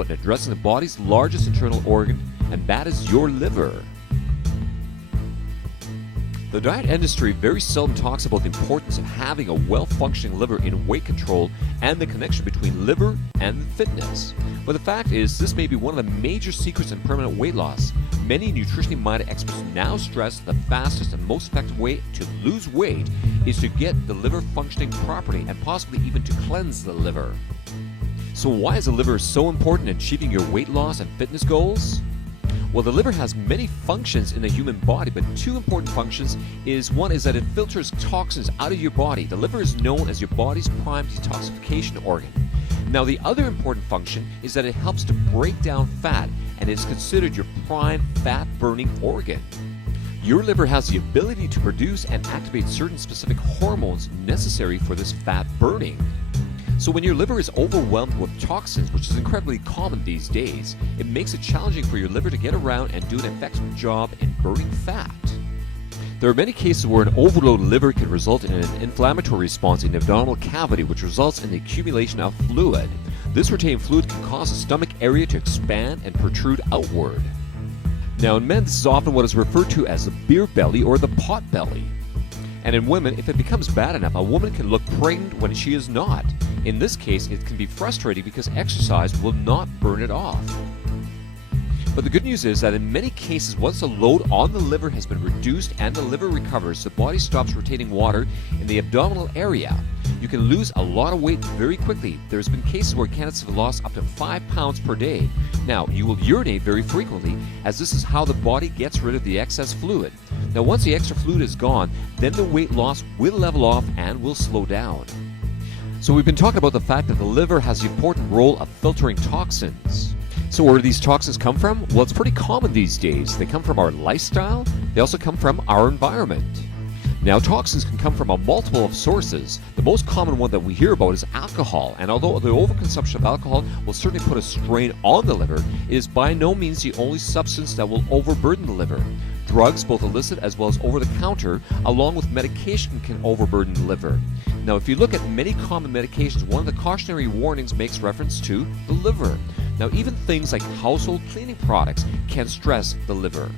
about addressing the body's largest internal organ, and that is your liver. The diet industry very seldom talks about the importance of having a well-functioning liver in weight control and the connection between liver and fitness. But the fact is, this may be one of the major secrets in permanent weight loss. Many nutritionally minded experts now stress the fastest and most effective way to lose weight is to get the liver functioning properly and possibly even to cleanse the liver. So why is the liver so important in achieving your weight loss and fitness goals? Well, the liver has many functions in the human body, but two important functions is one is that it filters toxins out of your body. The liver is known as your body's prime detoxification organ. Now, the other important function is that it helps to break down fat and is considered your prime fat-burning organ. Your liver has the ability to produce and activate certain specific hormones necessary for this fat burning. So when your liver is overwhelmed with toxins, which is incredibly common these days, it makes it challenging for your liver to get around and do an effective job in burning fat. There are many cases where an overloaded liver can result in an inflammatory response in the abdominal cavity, which results in the accumulation of fluid. This retained fluid can cause the stomach area to expand and protrude outward. Now in men, this is often what is referred to as the beer belly or the pot belly. And in women, if it becomes bad enough, a woman can look pregnant when she is not. In this case, it can be frustrating because exercise will not burn it off. But the good news is that in many cases, once the load on the liver has been reduced and the liver recovers, the body stops retaining water in the abdominal area. You can lose a lot of weight very quickly. There's been cases where candidates have lost up to 5 pounds per day. Now, you will urinate very frequently, as this is how the body gets rid of the excess fluid. Now, once the extra fluid is gone, then the weight loss will level off and will slow down. So we've been talking about the fact that the liver has the important role of filtering toxins. So where do these toxins come from? Well, it's pretty common these days. They come from our lifestyle. They also come from our environment. Now, toxins can come from a multiple of sources. The most common one that we hear about is alcohol, and although the overconsumption of alcohol will certainly put a strain on the liver, it is by no means the only substance that will overburden the liver. Drugs, both illicit as well as over-the-counter, along with medication, can overburden the liver. Now, if you look at many common medications, one of the cautionary warnings makes reference to the liver. Now, even things like household cleaning products can stress the liver.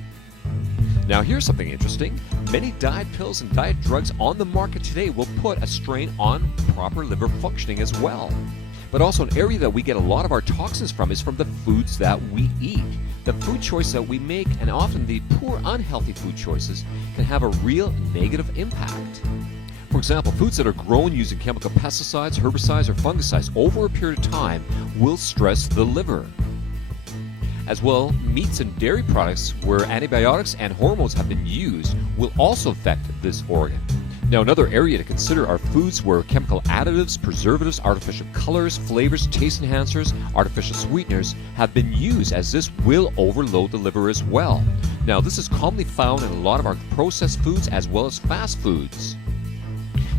Now, here's something interesting. Many diet pills and diet drugs on the market today will put a strain on proper liver functioning as well. But also an area that we get a lot of our toxins from is from the foods that we eat. The food choices that we make, and often the poor, unhealthy food choices, can have a real negative impact. For example, foods that are grown using chemical pesticides, herbicides, or fungicides over a period of time will stress the liver. As well, meats and dairy products where antibiotics and hormones have been used will also affect this organ. Now, another area to consider are foods where chemical additives, preservatives, artificial colors, flavors, taste enhancers, artificial sweeteners have been used, as this will overload the liver as well. Now, this is commonly found in a lot of our processed foods as well as fast foods.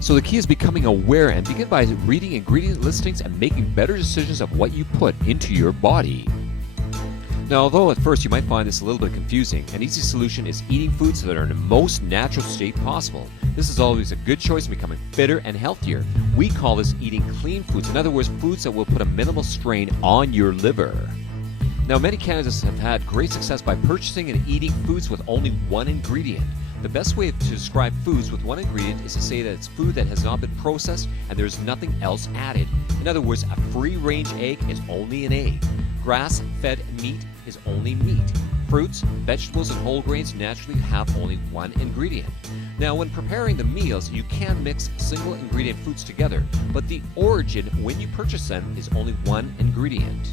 So the key is becoming aware, and begin by reading ingredient listings and making better decisions of what you put into your body. Now, although at first you might find this a little bit confusing, an easy solution is eating foods that are in the most natural state possible. This is always a good choice in becoming fitter and healthier. We call this eating clean foods. In other words, foods that will put a minimal strain on your liver. Now, many candidates have had great success by purchasing and eating foods with only one ingredient. The best way to describe foods with one ingredient is to say that it's food that has not been processed and there's nothing else added. In other words, a free-range egg is only an egg. Grass-fed meat is only meat. Fruits, vegetables, and whole grains naturally have only one ingredient. Now, when preparing the meals, you can mix single ingredient foods together, but the origin when you purchase them is only one ingredient.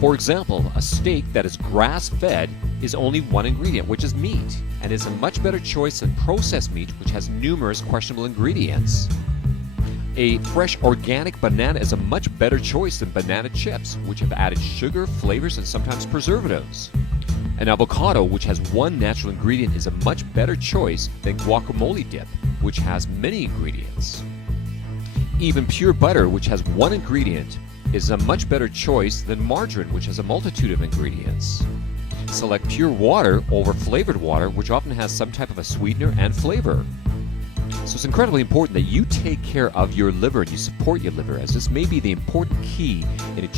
For example, a steak that is grass-fed is only one ingredient, which is meat, and is a much better choice than processed meat, which has numerous questionable ingredients. A fresh organic banana is a much better choice than banana chips, which have added sugar, flavors, and sometimes preservatives. An avocado, which has one natural ingredient, is a much better choice than guacamole dip, which has many ingredients. Even pure butter, which has one ingredient, is a much better choice than margarine, which has a multitude of ingredients. Select pure water over flavored water, which often has some type of a sweetener and flavor. So it's incredibly important that you take care of your liver and you support your liver, as this may be the important key in achieving